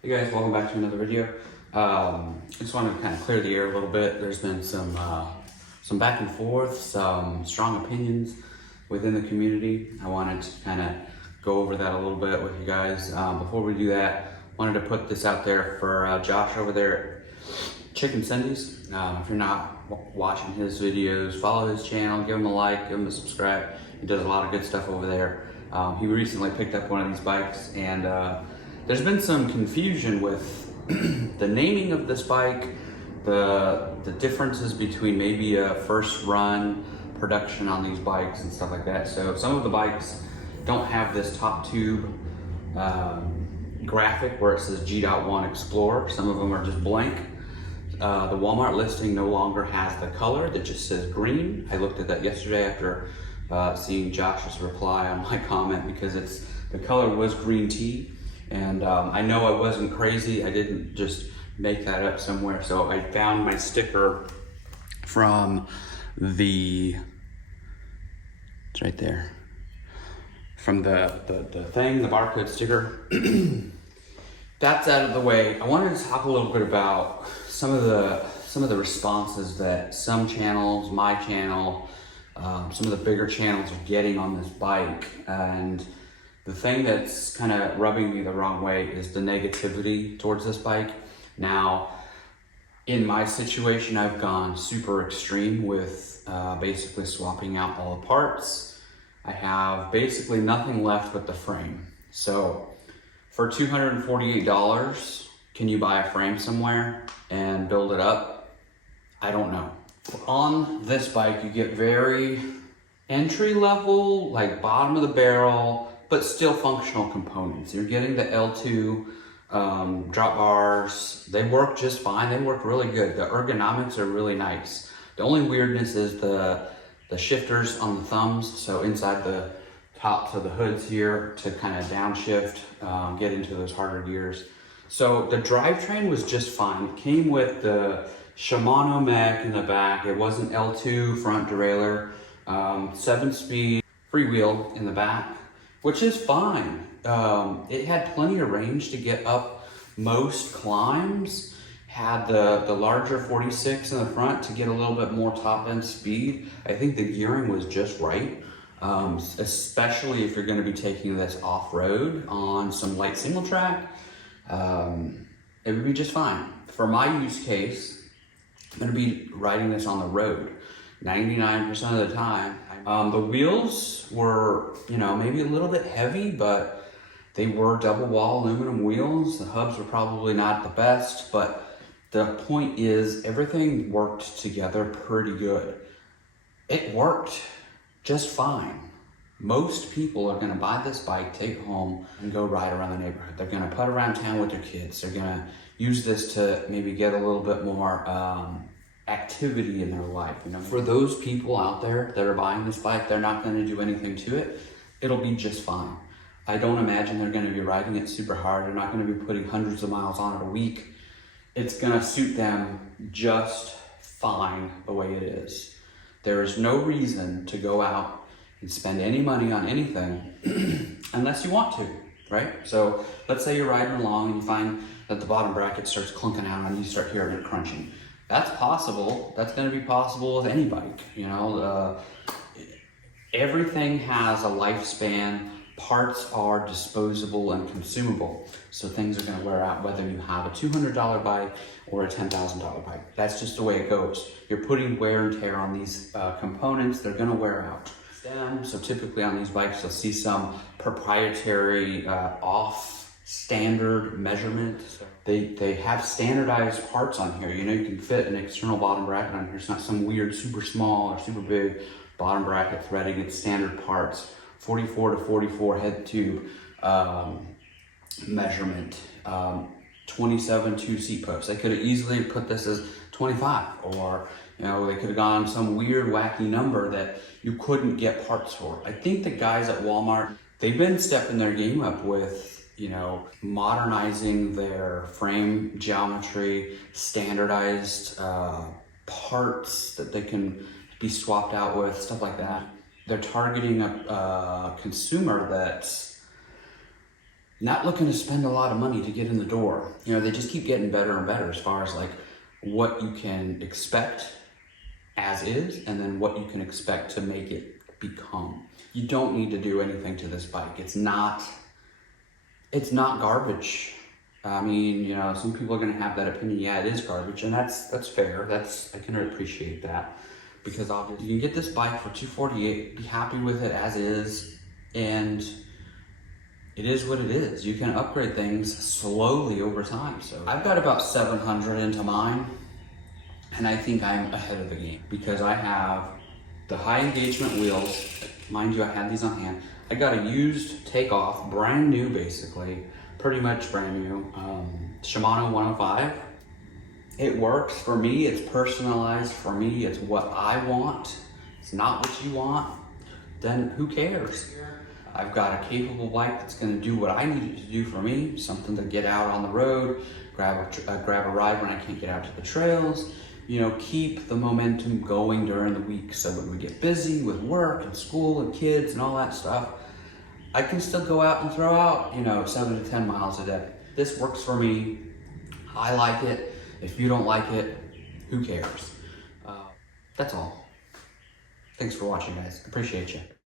Hey guys, welcome back to another video. I just wanted to kind of clear the air a little bit. There's been some back and forth, some strong opinions within the community. I wanted to kind of go over that a little bit with you guys. Before we do that, wanted to put this out there for Josh over there at Chicken Cindy's. If you're not watching his videos, follow his channel, give him a like, give him a subscribe. He does a lot of good stuff over there. He recently picked up one of these bikes, and there's been some confusion with the naming of this bike, the differences between maybe a first run production on these bikes and stuff like that. So some of the bikes don't have this top tube graphic where it says G.1 Explorer. Some of them are just blank. The Walmart listing no longer has the color that just says green. I looked at that yesterday after seeing Josh's reply on my comment, because the color was green tea. And I know I wasn't crazy. I didn't just make that up somewhere. So I found my sticker from it's right there. From the thing, the barcode sticker. That's out of the way. I wanted to talk a little bit about some of the responses that some channels, my channel, some of the bigger channels are getting on this bike. And the thing that's kind of rubbing me the wrong way is the negativity towards this bike. Now, in my situation, I've gone super extreme with basically swapping out all the parts. I have basically nothing left but the frame. So for $248, can you buy a frame somewhere and build it up? I don't know. On this bike, you get very entry level, like bottom of the barrel, but still functional components. You're getting the L2 drop bars. They work just fine. They work really good. The ergonomics are really nice. The only weirdness is the shifters on the thumbs. So inside the tops of the hoods here to kind of downshift, get into those harder gears. So the drivetrain was just fine. It came with the Shimano mech in the back. It was an L2 front derailleur, 7-speed freewheel in the back, which is fine. It had plenty of range to get up most climbs. Had the larger 46 in the front to get a little bit more top end speed. I think the gearing was just right, especially if you're going to be taking this off-road on some light single track. It would be just fine. For my use case, I'm going to be riding this on the road 99% of the time. The wheels were, maybe a little bit heavy, but they were double wall aluminum wheels. The hubs were probably not the best, but the point is everything worked together pretty good. It worked just fine. Most people are gonna buy this bike, take it home, and go ride around the neighborhood. They're gonna put around town with their kids. They're gonna use this to maybe get a little bit more activity in their life. For those people out there that are buying this bike, they're not going to do anything to it. It'll be just fine. I don't imagine they're going to be riding it super hard. They're not going to be putting hundreds of miles on it a week. It's going to suit them just fine the way it is. There is no reason to go out and spend any money on anything unless you want to, right? So let's say you're riding along and you find that the bottom bracket starts clunking out and you start hearing it crunching. That's possible. That's going to be possible with any bike. Everything has a lifespan. Parts are disposable and consumable. So things are going to wear out whether you have a $200 bike or a $10,000 bike. That's just the way it goes. You're putting wear and tear on these components. They're going to wear out. So typically on these bikes, you'll see some proprietary standard measurement. They have standardized parts on here. You can fit an external bottom bracket on here. It's not some weird super small or super big bottom bracket threading. It's standard parts. 44 to 44 head tube measurement. 27 2 seat posts. They could have easily put this as 25, or they could have gone some weird wacky number that you couldn't get parts for. I think the guys at Walmart, they've been stepping their game up with modernizing their frame geometry, standardized parts that they can be swapped out with, stuff like that. They're targeting a consumer that's not looking to spend a lot of money to get in the door. You know, they just keep getting better and better as far as like what you can expect as is, and then what you can expect to make it become. You don't need to do anything to this bike. It's not garbage. I mean, you know, some people are gonna have that opinion. Yeah, it is garbage, and that's fair. I can appreciate that, because obviously you can get this bike for $248, be happy with it as is, and it is what it is. You can upgrade things slowly over time. So I've got about 700 into mine, and I think I'm ahead of the game because I have the high engagement wheels. Mind you, I had these on hand. I got a used takeoff, brand new basically, pretty much brand new, Shimano 105. It works for me, it's personalized for me, it's what I want. It's not what you want, then who cares? I've got a capable bike that's gonna do what I need it to do for me, something to get out on the road, grab a ride when I can't get out to the trails, you know, keep the momentum going during the week. So when we get busy with work and school and kids and all that stuff, I can still go out and throw out, you know, 7 to 10 miles a day. This works for me. I like it. If you don't like it, who cares? That's all. Thanks for watching, guys. Appreciate you.